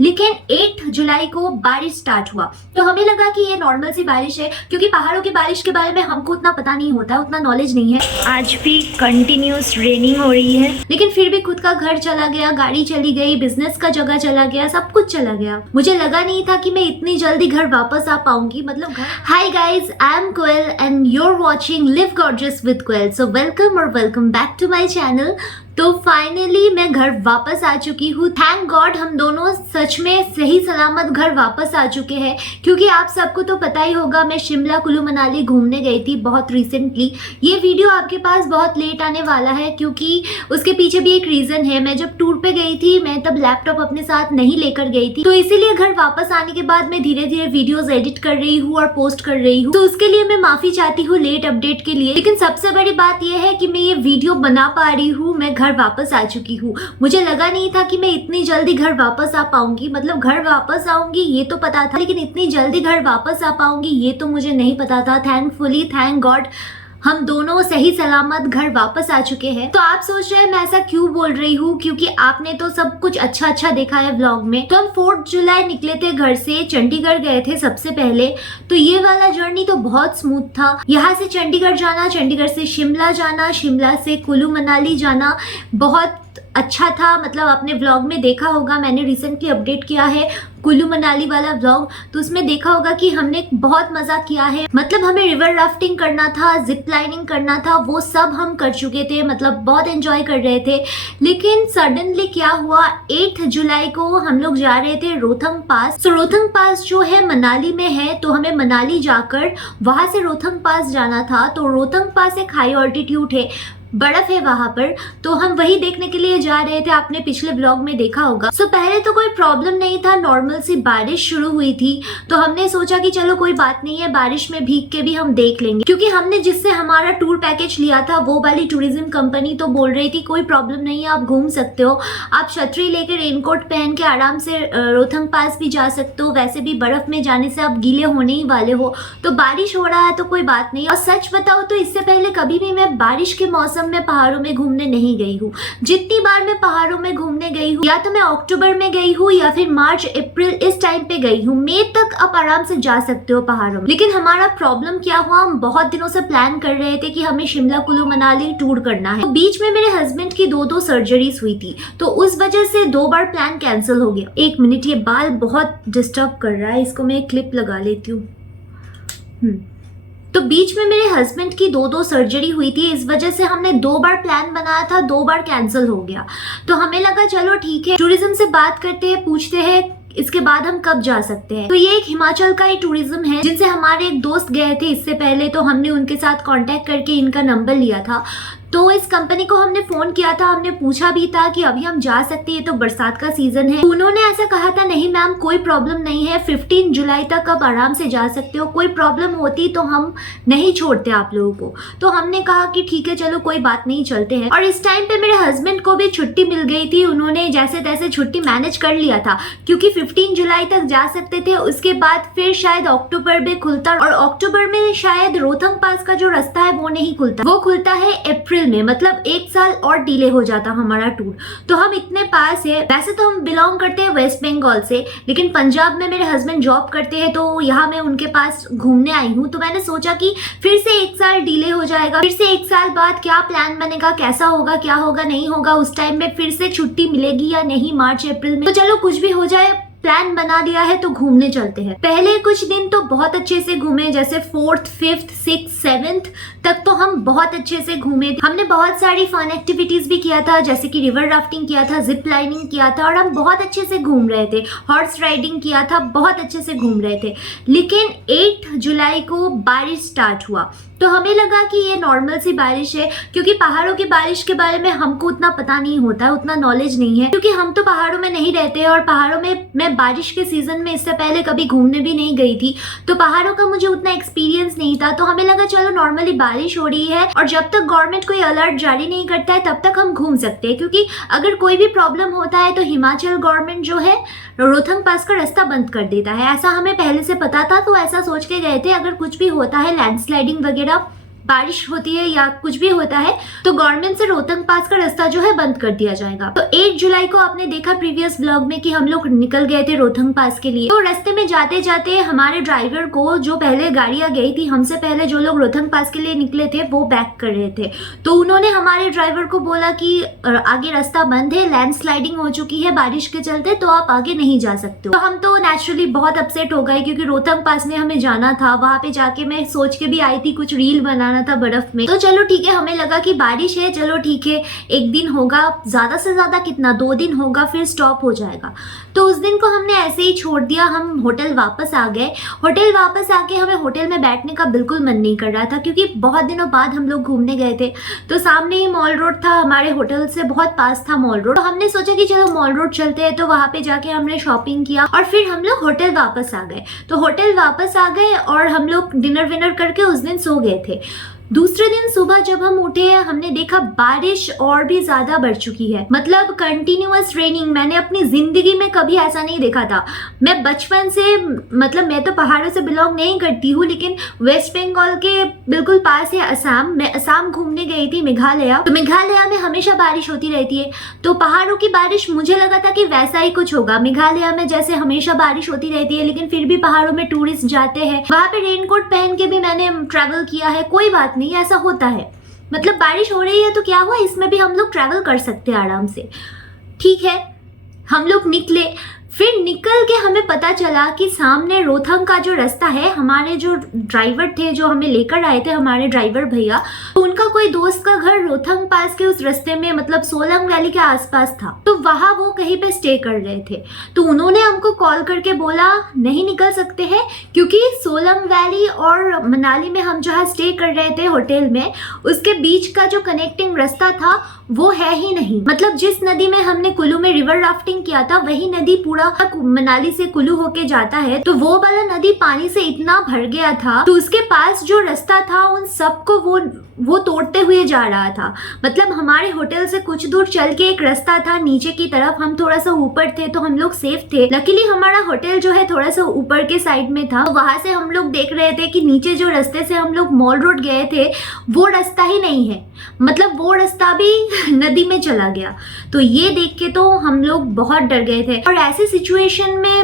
लेकिन 8 जुलाई को बारिश स्टार्ट हुआ। तो हमें लगा कि ये नॉर्मल सी बारिश है, क्योंकि पहाड़ों की बारिश के बारे में हमको उतना पता नहीं होता, उतना नॉलेज नहीं है। आज भी कंटिन्यूस रेनिंग हो रही है, लेकिन फिर भी खुद का घर चला गया, गाड़ी चली गई, बिजनेस का जगह चला गया, सब कुछ चला गया। मुझे लगा नहीं था कि मैं इतनी जल्दी घर वापस आ पाऊंगी। मतलब हाय गाइज, आई एम क्वेल and you are watching live gorgeous with क्वेल। सो वेलकम और welcome back to my channel. तो फाइनली मैं घर वापस आ चुकी हूँ। थैंक गॉड हम दोनों सच में सही सलामत घर वापस आ चुके हैं, क्योंकि आप सबको तो पता ही होगा मैं शिमला कुल्लू मनाली घूमने गई थी बहुत रिसेंटली। ये वीडियो आपके पास बहुत लेट आने वाला है, क्योंकि उसके पीछे भी एक रीज़न है। मैं जब टूर पे गई थी, मैं तब लैपटॉप अपने साथ नहीं लेकर गई थी, तो इसीलिए घर वापस आने के बाद मैं धीरे धीरे वीडियोज एडिट कर रही हूँ और पोस्ट कर रही हूँ। तो उसके लिए मैं माफ़ी चाहती हूँ लेट अपडेट के लिए। लेकिन सबसे बड़ी बात यह है कि मैं ये वीडियो बना पा रही हूँ, मैं घर वापस आ चुकी हूँ। मुझे लगा नहीं था कि मैं इतनी जल्दी घर वापस आ पाऊंगी। मतलब घर वापस आऊंगी ये तो पता था, लेकिन इतनी जल्दी घर वापस आ पाऊंगी ये तो मुझे नहीं पता था। थैंकफुली, थैंक गॉड हम दोनों सही सलामत घर वापस आ चुके हैं। तो आप सोच रहे हैं मैं ऐसा क्यों बोल रही हूँ, क्योंकि आपने तो सब कुछ अच्छा देखा है व्लॉग में। तो हम 4 जुलाई निकले थे घर से, चंडीगढ़ गए थे सबसे पहले। तो ये वाला जर्नी तो बहुत स्मूथ था। यहाँ से चंडीगढ़ जाना, चंडीगढ़ से शिमला जाना, शिमला से कुल्लू मनाली जाना बहुत अच्छा था। मतलब आपने व्लॉग में देखा होगा, मैंने रिसेंटली अपडेट किया है कुल्लू मनाली वाला व्लॉग, तो उसमें देखा होगा कि हमने बहुत मजा किया है। मतलब हमें रिवर राफ्टिंग करना था, जिप लाइनिंग करना था, वो सब हम कर चुके थे। मतलब बहुत एंजॉय कर रहे थे। लेकिन सडनली क्या हुआ, 8 जुलाई को हम लोग जा रहे थे रोहतंग पास। तो रोहतंग पास जो है मनाली में है, तो हमें मनाली जाकर वहां से रोहतंग पास जाना था। तो रोहतंग पास एक हाई ऑल्टीट्यूड है, बर्फ है वहां पर, तो हम वही देखने के लिए जा रहे थे। आपने पिछले ब्लॉग में देखा होगा। सो पहले तो कोई प्रॉब्लम नहीं था, नॉर्मल सी बारिश शुरू हुई थी, तो हमने सोचा कि चलो कोई बात नहीं है, बारिश में भीग के भी हम देख लेंगे। क्योंकि हमने जिससे हमारा टूर पैकेज लिया था वो वाली टूरिज्म कंपनी तो बोल रही थी कोई प्रॉब्लम नहीं है, आप घूम सकते हो, आप छतरी लेकर रेनकोट पहन के आराम से रोहतंग पास भी जा सकते हो। वैसे भी बर्फ में जाने से आप गीले होने ही वाले हो, तो बारिश हो रहा है तो कोई बात नहीं। और सच बताओ तो इससे पहले कभी भी मैं बारिश के मौसम में पहाड़ों में घूमने नहीं गई हूँ। जितनी बार मैं पहाड़ों में घूमने गई हूँ, या तो मैं अक्टूबर में गई हूँ या फिर मार्च अप्रैल इस टाइम पे गई हूँ। मई तक आप आराम से जा सकते हो पहाड़ों में। लेकिन हमारा प्रॉब्लम क्या हुआ, हम बहुत दिनों से प्लान कर रहे थे कि हमें शिमला कुल्लू मनाली टूर करना है। तो बीच में मेरे हस्बैंड की 2 सर्जरीज हुई थी, तो उस वजह से 2 बार प्लान कैंसिल हो गया। एक मिनट, ये बाल बहुत डिस्टर्ब कर रहा है, इसको मैं एक क्लिप लगा लेती हूँ। तो बीच में मेरे हस्बैंड की 2 सर्जरी हुई थी, इस वजह से हमने 2 बार प्लान बनाया था, 2 बार कैंसिल हो गया। तो हमें लगा चलो ठीक है, टूरिज्म से बात करते हैं, पूछते हैं इसके बाद हम कब जा सकते हैं। तो ये एक हिमाचल का ही टूरिज्म है, जिनसे हमारे एक दोस्त गए थे इससे पहले, तो हमने उनके साथ कांटेक्ट करके इनका नंबर लिया था। तो इस कंपनी को हमने फोन किया था, हमने पूछा भी था कि अभी हम जा सकते हैं, तो बरसात का सीजन है। उन्होंने ऐसा कहा था नहीं मैम कोई प्रॉब्लम नहीं है, 15 जुलाई तक आप आराम से जा सकते हो, कोई प्रॉब्लम होती तो हम नहीं छोड़ते आप लोगों को। तो हमने कहा कि ठीक है चलो कोई बात नहीं, चलते हैं। और इस टाइम पे मेरे हस्बैंड को भी छुट्टी मिल गई थी, उन्होंने जैसे तैसे छुट्टी मैनेज कर लिया था, क्योंकि 15 जुलाई तक जा सकते थे। उसके बाद फिर शायद अक्टूबर में खुलता, और अक्टूबर में शायद रोहतंग पास का जो रास्ता है वो नहीं खुलता, वो खुलता है अप्रैल में। मतलब 1 साल और डिले हो जाता हमारा टूर। तो हम इतने पास है, वैसे तो हम बिलोंग करते हैं वेस्ट बंगाल से, लेकिन पंजाब में मेरे हस्बैंड जॉब करते हैं, तो यहाँ मैं उनके पास घूमने आई हूँ। तो मैंने सोचा कि फिर से 1 साल डिले हो जाएगा, फिर से 1 साल बाद क्या प्लान बनेगा, कैसा होगा, क्या होगा, नहीं होगा, उस टाइम में फिर से छुट्टी मिलेगी या नहीं मार्च अप्रैल में। तो चलो कुछ भी हो जाए, प्लान बना दिया है तो घूमने चलते हैं। पहले कुछ दिन तो बहुत अच्छे से घूमे, जैसे 4th, 5th, 6th, 7th तक तो हम बहुत अच्छे से घूमे। हमने बहुत सारी फन एक्टिविटीज भी किया था, जैसे कि रिवर राफ्टिंग किया था, जिप लाइनिंग किया था, और हम बहुत अच्छे से घूम रहे थे। हॉर्स राइडिंग किया था, बहुत अच्छे से घूम रहे थे। लेकिन 8 जुलाई को बारिश स्टार्ट हुआ, तो हमें लगा कि ये नॉर्मल सी बारिश है, क्योंकि पहाड़ों की बारिश के बारे में हमको उतना पता नहीं होता, उतना नॉलेज नहीं है, क्योंकि हम तो पहाड़ों में नहीं रहते। और पहाड़ों में मैं बारिश के सीजन में इससे पहले कभी घूमने भी नहीं गई थी, तो पहाड़ों का मुझे उतना एक्सपीरियंस नहीं था। तो हमें लगा चलो नॉर्मली बारिश हो रही है, और जब तक गवर्नमेंट कोई अलर्ट जारी नहीं करता है तब तक हम घूम सकते हैं, क्योंकि अगर कोई भी प्रॉब्लम होता है तो हिमाचल गवर्नमेंट जो है रोहतंग पास का रास्ता बंद कर देता है। ऐसा हमें पहले से पता था, तो ऐसा सोच के गए थे अगर कुछ भी होता है, लैंडस्लाइडिंग वगैरह, बारिश होती है या कुछ भी होता है तो गवर्नमेंट से रोहतंग पास का रास्ता जो है बंद कर दिया जाएगा। तो 8 जुलाई को आपने देखा प्रीवियस ब्लॉग में कि हम लोग निकल गए थे रोहतंग पास के लिए। तो रास्ते में जाते जाते हमारे ड्राइवर को, जो पहले गाड़ियां गई थी हमसे पहले, जो लोग रोहतंग पास के लिए निकले थे वो बैक कर रहे थे। तो उन्होंने हमारे ड्राइवर को बोला कि आगे रास्ता बंद है, लैंडस्लाइडिंग हो चुकी है बारिश के चलते, तो आप आगे नहीं जा सकते हो। तो हम तो नेचुरली बहुत अपसेट हो गए क्योंकि रोहतंग पास में हमें जाना था। वहां पे जाके मैं सोच के भी आई थी कुछ रील बनाना था बर्फ में। तो चलो ठीक है, हमें लगा कि बारिश है, चलो ठीक है, एक दिन होगा, ज्यादा से ज्यादा कितना 2 दिन होगा, फिर स्टॉप हो जाएगा। तो उस दिन को हमने ऐसे ही छोड़ दिया। हम होटल वापस आ गए। होटल वापस आके हमें होटल में बैठने का बिल्कुल मन नहीं कर रहा था क्योंकि बहुत दिनों बाद हम लोग घूमने गए थे। तो सामने ही मॉल रोड था, हमारे होटल से बहुत पास था मॉल रोड। तो हमने सोचा कि चलो मॉल रोड चलते हैं। तो वहां पे जाके हमने शॉपिंग किया और फिर हम लोग होटल वापस आ गए। तो होटल वापस आ गए और हम लोग डिनर विनर करके उस दिन सो गए थे। दूसरे दिन सुबह जब हम उठे हमने देखा बारिश और भी ज्यादा बढ़ चुकी है, मतलब कंटिन्यूअस रेनिंग। मैंने अपनी जिंदगी में कभी ऐसा नहीं देखा था। मैं बचपन से, मतलब मैं तो पहाड़ों से बिलोंग नहीं करती हूँ, लेकिन वेस्ट बंगाल के बिल्कुल पास है असम। मैं असम घूमने गई थी, मेघालय। तो मेघालय में हमेशा बारिश होती रहती है। तो पहाड़ों की बारिश मुझे लगा था कि वैसा ही कुछ होगा, मेघालय में जैसे हमेशा बारिश होती रहती है, लेकिन फिर भी पहाड़ों में टूरिस्ट जाते हैं, वहां पे रेनकोट पहन के भी मैंने ट्रैवल किया है। कोई बात नहीं, ऐसा होता है। मतलब बारिश हो रही है तो क्या हुआ, इसमें भी हम लोग ट्रैवल कर सकते हैं आराम से। ठीक है, हम लोग निकले। फिर निकल के हमें पता चला कि सामने रोहतंग का जो रास्ता है, हमारे जो ड्राइवर थे, जो हमें लेकर आए थे, हमारे ड्राइवर भैया, तो उनका कोई दोस्त का घर रोहतंग पास के उस रास्ते में, मतलब सोलंग वैली के आसपास था। तो वहां वो कहीं पे स्टे कर रहे थे। तो उन्होंने हमको कॉल करके बोला नहीं निकल सकते हैं क्योंकि सोलंग वैली और मनाली में हम जहाँ स्टे कर रहे थे होटल में, उसके बीच का जो कनेक्टिंग रास्ता था वो है ही नहीं। मतलब जिस नदी में हमने कुल्लू में रिवर राफ्टिंग किया था वही नदी पूरा मनाली से कुल्लू होके जाता है। तो वो वाला नदी पानी से इतना भर गया था, तो उसके पास जो रास्ता था उन सबको वो तोड़ते हुए जा रहा था। मतलब हमारे होटल से कुछ दूर चल के एक रास्ता था नीचे की तरफ, हम थोड़ा सा ऊपर थे तो हम लोग सेफ थे। लकीली हमारा होटल जो है थोड़ा सा ऊपर के साइड में था। तो वहां से हम लोग देख रहे थे कि नीचे जो रास्ते से हम लोग मॉल रोड गए थे वो रास्ता ही नहीं है, मतलब वो रास्ता भी नदी में चला गया। तो ये देख के तो हम लोग बहुत डर गए थे। और ऐसे सिचुएशन में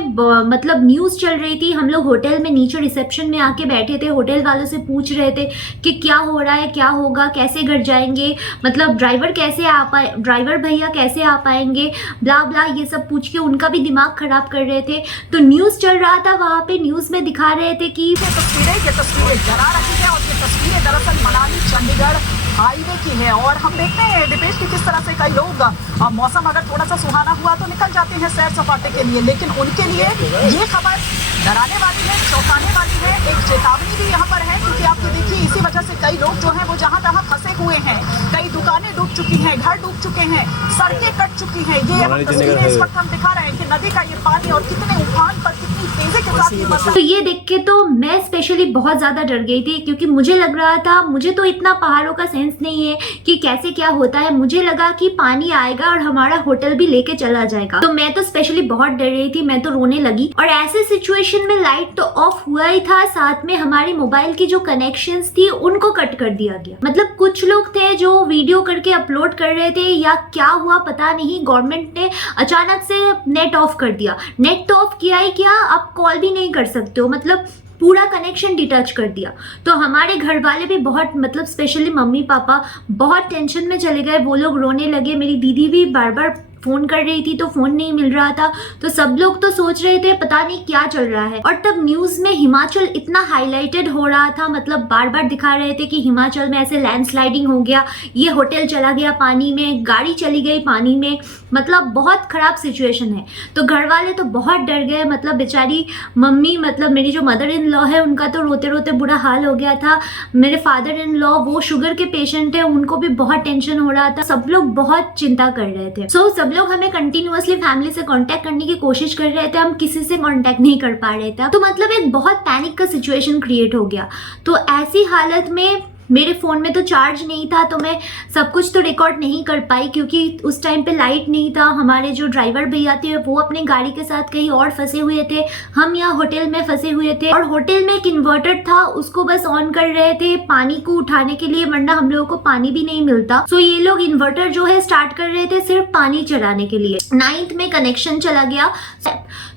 मतलब न्यूज चल रही थी, हम लोग होटल में नीचे रिसेप्शन में आके बैठे थे, होटल वालों से पूछ रहे थे कि क्या हो रहा है, क्या होगा, कैसे घर जाएंगे, मतलब ड्राइवर कैसे आ पाए, ड्राइवर भैया कैसे आ पाएंगे, ब्ला ब्ला, ये सब पूछ के उनका भी दिमाग खराब कर रहे थे। तो न्यूज चल रहा था, वहाँ पे न्यूज में दिखा रहे थे कि ये तस्वीरें डरा रही है और ये तस्वीरें दरअसल मनाली चंडीगढ़ हाईवे की है। और हम देखते हैं दिपेश की किस तरह से कई लोग मौसम अगर थोड़ा सा सुहाना हुआ तो निकल जाते हैं सैर सपाटे के लिए, लेकिन उनके लिए ये खबर डराने वाली है, चौंकाने वाली है। एक चेतावनी भी यहाँ पर है क्योंकि आप ये देखिए इसी वजह से कई लोग जो हैं वो जहाँ तहाँ फंसे हुए हैं। कई दुकानें डूब चुकी हैं, घर डूब चुके हैं, सड़कें कट चुकी हैं। ये तस्वीरें इस वक्त हम दिखा रहे हैं कि नदी का ये पानी और कितने उफान पर कितनी तेजी के साथ ये बढ़ रहा है। तो ये देख के तो मैं स्पेशली बहुत ज्यादा डर गई थी क्योंकि मुझे लग रहा था, मुझे तो इतना पहाड़ों का सेंस नहीं है कि कैसे क्या होता है। मुझे लगा कि पानी आएगा और हमारा होटल भी लेके चला जाएगा। तो मैं तो स्पेशली बहुत डर रही थी, मैं तो रोने लगी। और ऐसे सिचुएशन में लाइट तो ऑफ हुआ ही था, साथ में हमारी मोबाइल की जो कनेक्शंस थी उनको कट कर दिया गया। मतलब कुछ लोग थे जो वीडियो करके अपलोड कर रहे थे, या क्या हुआ पता नहीं, गवर्नमेंट ने अचानक से नेट ऑफ कर दिया। नेट तो ऑफ किया ही क्या, आप कॉल भी नहीं कर सकते हो, मतलब पूरा कनेक्शन डिटच कर दिया। तो हमारे घर वाले भी बहुत, मतलब स्पेशली मम्मी पापा बहुत टेंशन में चले गए, वो लोग रोने लगे। मेरी दीदी भी बार बार फोन कर रही थी तो फोन नहीं मिल रहा था। तो सब लोग तो सोच रहे थे पता नहीं क्या चल रहा है। और तब न्यूज में हिमाचल इतना हाईलाइटेड हो रहा था, मतलब बार बार दिखा रहे थे कि हिमाचल में ऐसे लैंडस्लाइडिंग हो गया, ये होटल चला गया पानी में, गाड़ी चली गई पानी में, मतलब बहुत खराब सिचुएशन है। तो घर वाले तो बहुत डर गए। मतलब बेचारी मम्मी, मतलब मेरी जो मदर इन लॉ है उनका तो रोते रोते बुरा हाल हो गया था। मेरे फादर इन लॉ वो शुगर के पेशेंट है, उनको भी बहुत टेंशन हो रहा था। सब लोग बहुत चिंता कर रहे थे। सब लोग हमें कंटिन्यूअसली फैमिली से कांटेक्ट करने की कोशिश कर रहे थे, हम किसी से कांटेक्ट नहीं कर पा रहे थे। तो मतलब एक बहुत पैनिक का सिचुएशन क्रिएट हो गया। तो ऐसी हालत में मेरे फ़ोन में तो चार्ज नहीं था, तो मैं सब कुछ तो रिकॉर्ड नहीं कर पाई क्योंकि उस टाइम पे लाइट नहीं था। हमारे जो ड्राइवर भैया थे वो अपने गाड़ी के साथ कहीं और फंसे हुए थे, हम यहाँ होटल में फंसे हुए थे और होटल में एक इन्वर्टर था, उसको बस ऑन कर रहे थे पानी को उठाने के लिए, वरना हम लोगों को पानी भी नहीं मिलता। सो ये लोग इन्वर्टर जो है स्टार्ट कर रहे थे सिर्फ पानी चलाने के लिए। 9th में कनेक्शन चला गया,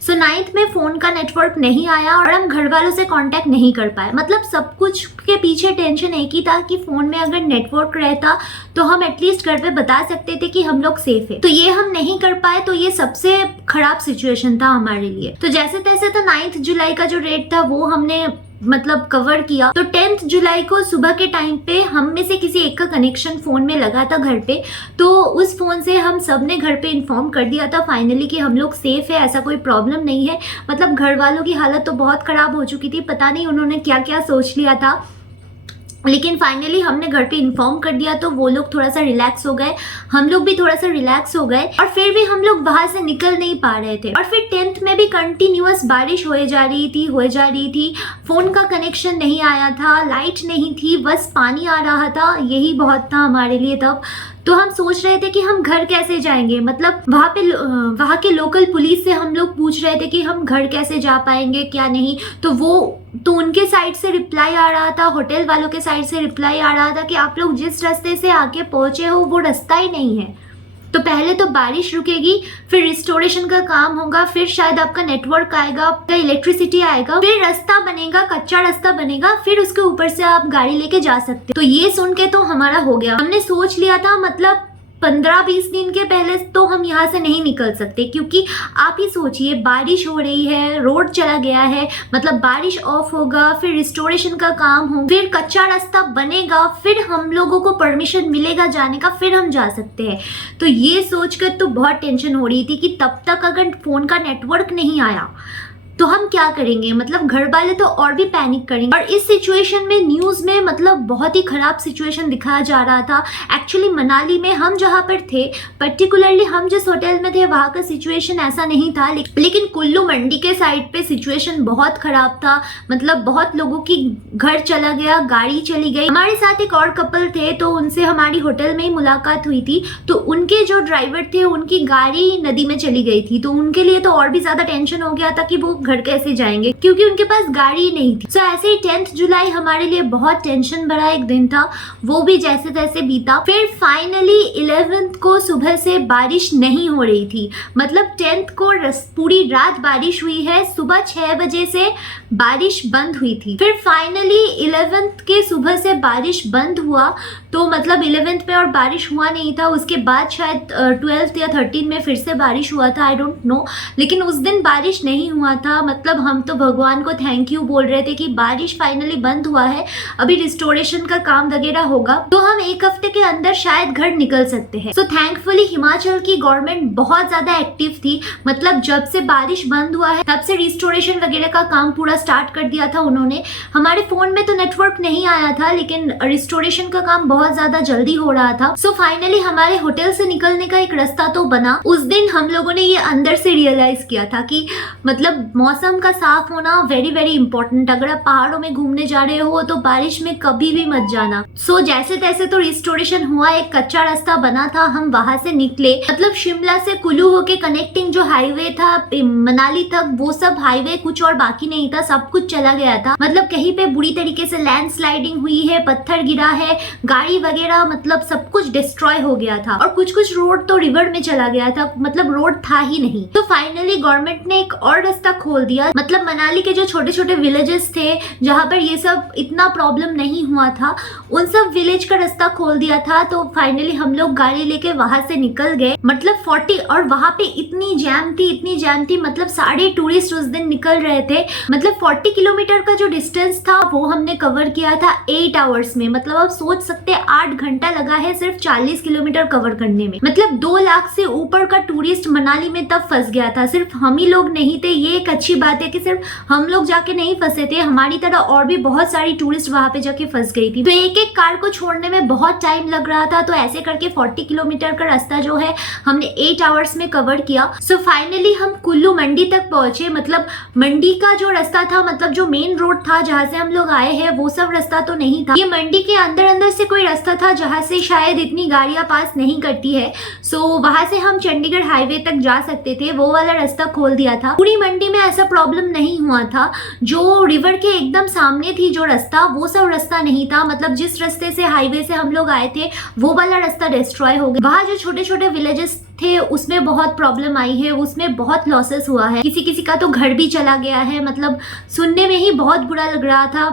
सो 9th में फ़ोन का नेटवर्क नहीं आया और हम घर वालों से कांटेक्ट नहीं कर पाए। मतलब सब कुछ के पीछे टेंशन एक ही था कि फ़ोन में अगर नेटवर्क रहता तो हम एटलीस्ट घर पे बता सकते थे कि हम लोग सेफ है। तो ये हम नहीं कर पाए, तो ये सबसे खराब सिचुएशन था हमारे लिए। तो जैसे तैसे तो 9 जुलाई का जो रेट था वो हमने मतलब कवर किया। तो 10 जुलाई को सुबह के टाइम पे हम में से किसी एक का कनेक्शन फ़ोन में लगा था घर पे, तो उस फ़ोन से हम सब ने घर पे इन्फॉर्म कर दिया था फाइनली कि हम लोग सेफ़ है, ऐसा कोई प्रॉब्लम नहीं है। मतलब घर वालों की हालत तो बहुत ख़राब हो चुकी थी, पता नहीं उन्होंने क्या क्या सोच लिया था, लेकिन फाइनली हमने घर पे इन्फॉर्म कर दिया तो वो लोग थोड़ा सा रिलैक्स हो गए, हम लोग भी थोड़ा सा रिलैक्स हो गए। और फिर भी हम लोग बाहर से निकल नहीं पा रहे थे। और फिर 10th में भी कंटिन्यूअस बारिश हो जा रही थी, फ़ोन का कनेक्शन नहीं आया था, लाइट नहीं थी, बस पानी आ रहा था, यही बहुत था हमारे लिए तब। तो हम सोच रहे थे कि हम घर कैसे जाएंगे। मतलब वहाँ के लोकल पुलिस से हम लोग पूछ रहे थे कि हम घर कैसे जा पाएंगे क्या नहीं। तो उनके साइड से रिप्लाई आ रहा था, होटल वालों के साइड से रिप्लाई आ रहा था कि आप लोग जिस रास्ते से आके पहुँचे हो वो रास्ता ही नहीं है। तो पहले तो बारिश रुकेगी, फिर रिस्टोरेशन का काम होगा, फिर शायद आपका नेटवर्क आएगा, आपका इलेक्ट्रिसिटी आएगा, फिर रास्ता बनेगा, कच्चा रास्ता बनेगा, फिर उसके ऊपर से आप गाड़ी लेके जा सकते। तो ये सुन के तो हमारा हो गया। हमने सोच लिया था मतलब 15-20 दिन के पहले तो हम यहाँ से नहीं निकल सकते, क्योंकि आप ही सोचिए बारिश हो रही है, रोड चला गया है, मतलब बारिश ऑफ होगा, फिर रिस्टोरेशन का काम हो, फिर कच्चा रास्ता बनेगा, फिर हम लोगों को परमिशन मिलेगा जाने का, फिर हम जा सकते हैं। तो ये सोचकर तो बहुत टेंशन हो रही थी कि तब तक अगर फ़ोन का नेटवर्क नहीं आया तो हम क्या करेंगे। मतलब घर वाले तो और भी पैनिक करेंगे। और इस सिचुएशन में न्यूज़ में मतलब बहुत ही ख़राब सिचुएशन दिखाया जा रहा था। एक्चुअली मनाली में हम जहाँ पर थे, पर्टिकुलरली हम जिस होटल में थे वहाँ का सिचुएशन ऐसा नहीं था, लेकिन कुल्लू मंडी के साइड पे सिचुएशन बहुत ख़राब था। मतलब बहुत लोगों की घर चला गया, गाड़ी चली गई। हमारे साथ एक और कपल थे, तो उनसे हमारी होटल में ही मुलाकात हुई थी। तो उनके जो ड्राइवर थे उनकी गाड़ी नदी में चली गई थी, तो उनके लिए तो और भी ज़्यादा टेंशन हो गया था कि वो घर कैसे जाएंगे, क्योंकि उनके पास गाड़ी नहीं थी। ऐसे ही 10 जुलाई हमारे लिए बहुत टेंशन भरा एक दिन था, वो भी जैसे तैसे बीता। फिर फाइनली 11th को सुबह से बारिश नहीं हो रही थी। मतलब 10th को पूरी रात बारिश हुई है, सुबह 6 बजे से बारिश बंद हुई थी। फिर फाइनली 11th के सुबह से बारिश बंद हुआ, तो मतलब 11th में और बारिश हुआ नहीं था। उसके बाद शायद 12th या 13 में फिर से बारिश हुआ था, आई डोंट नो, लेकिन उस दिन बारिश नहीं हुआ था। मतलब हम तो भगवान को थैंक यू बोल रहे थे कि बारिश फाइनली बंद हुआ है, अभी रिस्टोरेशन का काम वगैरह होगा तो हम एक हफ्ते के अंदर शायद घर निकल सकते हैं। सो थैंकफुली हिमाचल की गवर्नमेंट बहुत ज्यादा एक्टिव थी। मतलब जब से बारिश बंद हुआ है तब से रिस्टोरेशन वगैरह का काम पूरा स्टार्ट कर दिया था उन्होंने। हमारे फोन में तो नेटवर्क नहीं आया था, लेकिन रिस्टोरेशन का काम बहुत ज्यादा जल्दी हो रहा था। सो फाइनली हमारे होटल से निकलने का एक रास्ता तो बना। उस दिन हम लोगों ने ये अंदर से रियलाइज किया था कि मतलब मौसम का साफ होना वेरी वेरी इंपॉर्टेंट। अगर आप पहाड़ों में घूमने जा रहे हो तो बारिश में कभी भी मत जाना। सो जैसे तैसे तो रिस्टोरेशन हुआ, एक कच्चा रास्ता बना था, हम वहां से निकले। मतलब शिमला से कुल्लू होके कनेक्टिंग जो हाईवे था मनाली तक, वो सब हाईवे कुछ और बाकी नहीं था, सब कुछ चला गया था। मतलब कहीं पे बुरी तरीके से लैंडस्लाइडिंग हुई है, पत्थर गिरा है, गाड़ी वगैरह मतलब सब कुछ डिस्ट्रॉय हो गया था। और कुछ कुछ रोड तो रिवर में चला गया था, मतलब रोड था ही नहीं। तो फाइनली गवर्नमेंट ने एक और रास्ता खोल दिया। मतलब मनाली के जो छोटे छोटे विलेजेस थे जहाँ पर ये सब इतना प्रॉब्लम नहीं हुआ था, उन सब विलेज का रास्ता खोल दिया था। तो फाइनली हम लोग गाड़ी लेके वहां से निकल गए। मतलब 40, और वहां पे इतनी जैम थी, मतलब सारे टूरिस्ट उस दिन निकल रहे थे। मतलब 40 किलोमीटर का जो डिस्टेंस था वो हमने कवर किया था 8 आवर्स में। मतलब आप सोच सकते हैं 8 घंटा लगा है सिर्फ 40 किलोमीटर कवर करने में। मतलब 2 लाख से ऊपर का टूरिस्ट मनाली में तब फंस गया था। सिर्फ हम ही लोग नहीं थे, ये एक अच्छी बात है कि सिर्फ हम लोग जाके नहीं फंसे थे, हमारी तरह और भी बहुत सारी टूरिस्ट वहां पे जाके फंस गई थी। तो एक एक कार को छोड़ने में बहुत टाइम लग रहा था, तो ऐसे करके 40 किलोमीटर का रास्ता जो है हमने 8 आवर्स में कवर किया। सो फाइनली हम कुल्लू मंडी तक पहुंचे। मतलब मंडी का जो रास्ता था, मतलब जो मेन रोड था जहाँ से हम लोग आए हैं, वो सब रास्ता तो नहीं था। ये मंडी के अंदर अंदर से कोई रास्ता था जहाँ से शायद इतनी गाड़ियां पास नहीं करती है। सो वहां से हम चंडीगढ़ हाईवे तक जा सकते थे, वो वाला रास्ता खोल दिया था। पूरी मंडी में ऐसा प्रॉब्लम नहीं हुआ था। जो रिवर के एकदम सामने थी जो रास्ता, वो सब रास्ता नहीं था। मतलब जिस रास्ते से हाईवे से हम लोग आए थे वो वाला रास्ता डिस्ट्रॉय हो गया। वहाँ जो छोटे छोटे विलेजेस थे उसमें बहुत प्रॉब्लम आई है, उसमें बहुत लॉसेस हुआ है। किसी किसी का तो घर भी चला गया है। मतलब सुनने में ही बहुत बुरा लग रहा था।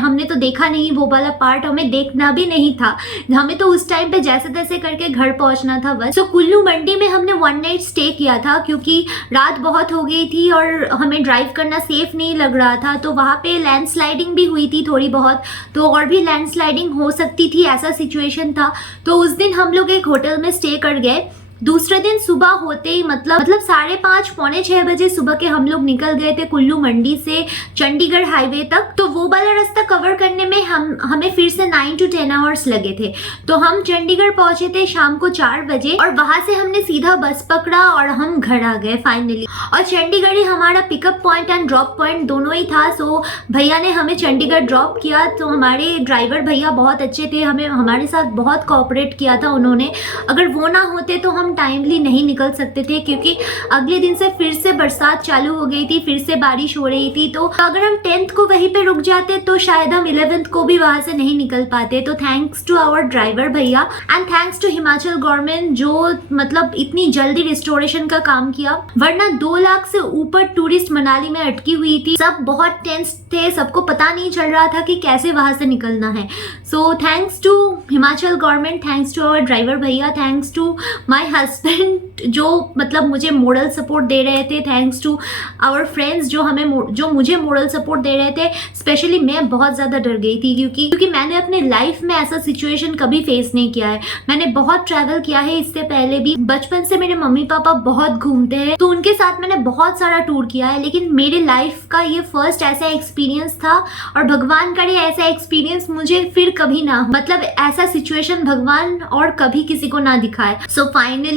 हमने तो देखा नहीं वो वाला पार्ट, हमें देखना भी नहीं था। हमें तो उस टाइम पे जैसे तैसे करके घर पहुंचना था बस। तो कुल्लू मंडी में हमने 1 नाइट स्टे किया था क्योंकि रात बहुत हो गई थी और हमें ड्राइव करना सेफ नहीं लग रहा था। तो वहाँ पे लैंडस्लाइडिंग भी हुई थी थोड़ी बहुत, तो और भी लैंडस्लाइडिंग हो सकती थी, ऐसा सिचुएशन था। तो उस दिन हम लोग एक होटल में स्टे कर गए। दूसरे दिन सुबह होते ही मतलब 5:30 पौने 6 बजे सुबह के हम लोग निकल गए थे कुल्लू मंडी से चंडीगढ़ हाईवे तक। तो वो वाला रास्ता कवर करने में हमें फिर से 9 to 10 आवर्स लगे थे। तो हम चंडीगढ़ पहुंचे थे शाम को 4 बजे और वहां से हमने सीधा बस पकड़ा और हम घर आ गए फाइनली। और चंडीगढ़ ही हमारा pickup point and drop point दोनों ही था। सो भैया ने हमें चंडीगढ़ ड्रॉप किया। तो हमारे ड्राइवर भैया बहुत अच्छे थे, हमारे साथ बहुत कोऑपरेट किया था उन्होंने। अगर वो ना होते तो हम टाइमली नहीं निकल सकते थे क्योंकि अगले दिन से फिर से बरसात चालू हो गई थी, फिर से बारिश हो रही थी। तो अगर हम 10th को वहीं पे रुक जाते तो शायद हम 11th को भी वहां से नहीं निकल पाते। तो थैंक्स टू आवर ड्राइवर भैया and thanks to Himachal government जो मतलब इतनी जल्दी रिस्टोरेशन का काम किया। वरना 2 लाख से ऊपर टूरिस्ट मनाली में अटकी हुई थी। सब बहुत टेंस थे, सबको पता नहीं चल रहा था कि कैसे वहां से निकलना है। So thanks to Himachal government, thanks to our driver भैया, थैंक्स टू माय हस्बैंड जो मतलब मुझे मोरल सपोर्ट दे रहे थे, थैंक्स टू आवर फ्रेंड्स जो मुझे मोरल सपोर्ट दे रहे थे। स्पेशली मैं बहुत ज़्यादा डर गई थी क्योंकि मैंने अपने लाइफ में ऐसा सिचुएशन कभी फेस नहीं किया है। मैंने बहुत ट्रैवल किया है इससे पहले भी। बचपन से मेरे मम्मी पापा बहुत घूमते हैं तो उनके साथ मैंने बहुत सारा टूर किया है, लेकिन मेरे लाइफ का ये फर्स्ट ऐसा एक्सपीरियंस था। और भगवान करे ऐसा एक्सपीरियंस मुझे फिर कभी ना, मतलब ऐसा सिचुएशन भगवान और कभी किसी को ना दिखाए। सो फाइनली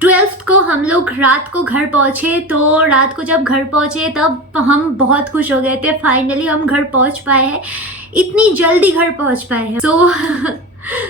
12th को हम लोग रात को घर पहुंचे। तो रात को जब घर पहुंचे तब हम बहुत खुश हो गए थे, फाइनली हम घर पहुंच पाए हैं, इतनी जल्दी घर पहुंच पाए हैं।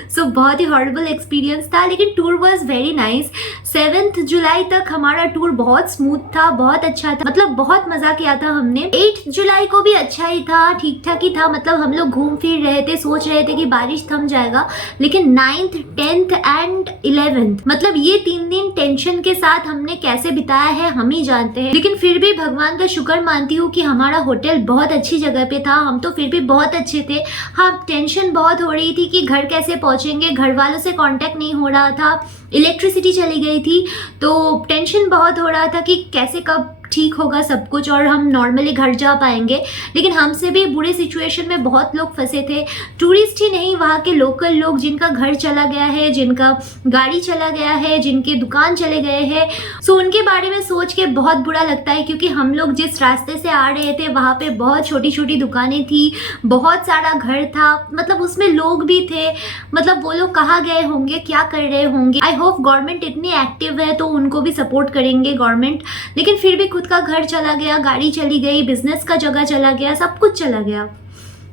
सो बहुत ही हॉरिबल एक्सपीरियंस था, लेकिन टूर वॉज वेरी नाइस। 7 जुलाई तक हमारा टूर बहुत स्मूथ था, बहुत अच्छा था, मतलब बहुत मजा किया था हमने। 8 जुलाई को भी अच्छा ही था, ठीक ठाक ही था। मतलब हम लोग घूम फिर रहे थे, सोच रहे थे कि बारिश थम जाएगा, लेकिन 9th 10th एंड 11th मतलब ये 3 दिन टेंशन के साथ हमने कैसे बिताया है हम ही जानते हैं। लेकिन फिर भी भगवान का शुक्र मानती हूँ कि हमारा होटल बहुत अच्छी जगह पे था, हम तो फिर भी बहुत अच्छे थे। हाँ, टेंशन बहुत हो रही थी कि घर कैसे पहुंचेंगे, घर वालों से कांटेक्ट नहीं हो रहा था, इलेक्ट्रिसिटी चली गई थी, तो टेंशन बहुत हो रहा था कि कैसे कब ठीक होगा सब कुछ और हम नॉर्मली घर जा पाएंगे। लेकिन हमसे भी बुरे सिचुएशन में बहुत लोग फंसे थे, टूरिस्ट ही नहीं, वहाँ के लोकल लोग जिनका घर चला गया है, जिनका गाड़ी चला गया है, जिनके दुकान चले गए हैं। सो उनके बारे में सोच के बहुत बुरा लगता है क्योंकि हम लोग जिस रास्ते से आ रहे थे वहाँ पे बहुत छोटी छोटी दुकानें थी, बहुत सारा घर था, मतलब उसमें लोग भी थे। मतलब वो लोग कहाँ गए होंगे, क्या कर रहे होंगे। आई होप गवर्नमेंट इतनी एक्टिव है तो उनको भी सपोर्ट करेंगे गवर्नमेंट। लेकिन फिर भी खुद का घर चला गया, गाड़ी चली गई, बिजनेस का जगह चला गया, सब कुछ चला गया,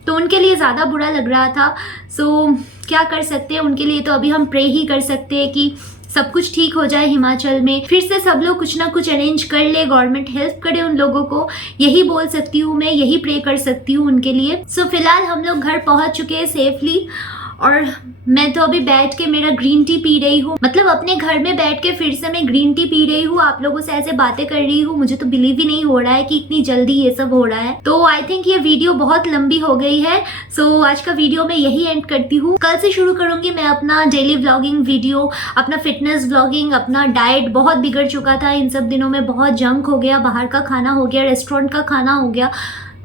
तो उनके लिए ज़्यादा बुरा लग रहा था। सो क्या कर सकते हैं उनके लिए, तो अभी हम प्रे ही कर सकते हैं कि सब कुछ ठीक हो जाए हिमाचल में, फिर से सब लोग कुछ ना कुछ अरेंज कर ले, गवर्नमेंट हेल्प करे उन लोगों को। यही बोल सकती हूँ मैं, यही प्रे कर सकती हूँ उनके लिए। सो फिलहाल हम लोग घर पहुँच चुके हैं सेफली और मैं तो अभी बैठ के मेरा ग्रीन टी पी रही हूँ। मतलब अपने घर में बैठ के फिर से मैं ग्रीन टी पी रही हूँ, आप लोगों से ऐसे बातें कर रही हूँ। मुझे तो बिलीव ही नहीं हो रहा है कि इतनी जल्दी ये सब हो रहा है। तो आई थिंक ये वीडियो बहुत लंबी हो गई है। सो आज का वीडियो मैं यही एंड करती हूँ। कल से शुरू करूंगी मैं अपना डेली व्लॉगिंग वीडियो, अपना फिटनेस व्लॉगिंग, अपना डाइट बहुत बिगड़ चुका था इन सब दिनों में, बहुत जंक हो गया, बाहर का खाना हो गया, रेस्टोरेंट का खाना हो गया।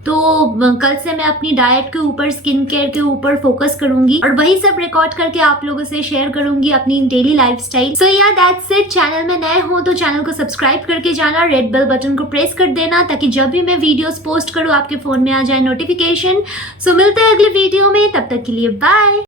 तो कल से मैं अपनी डाइट के ऊपर, स्किन केयर के ऊपर फोकस करूंगी और वही सब रिकॉर्ड करके आप लोगों से शेयर करूंगी अपनी डेली लाइफस्टाइल। सो या दैट्स इट। चैनल में नए हो तो चैनल को सब्सक्राइब करके जाना, रेड बेल बटन को प्रेस कर देना ताकि जब भी मैं वीडियोस पोस्ट करूं आपके फोन में आ जाए नोटिफिकेशन। सो मिलते हैं अगले वीडियो में, तब तक के लिए बाय।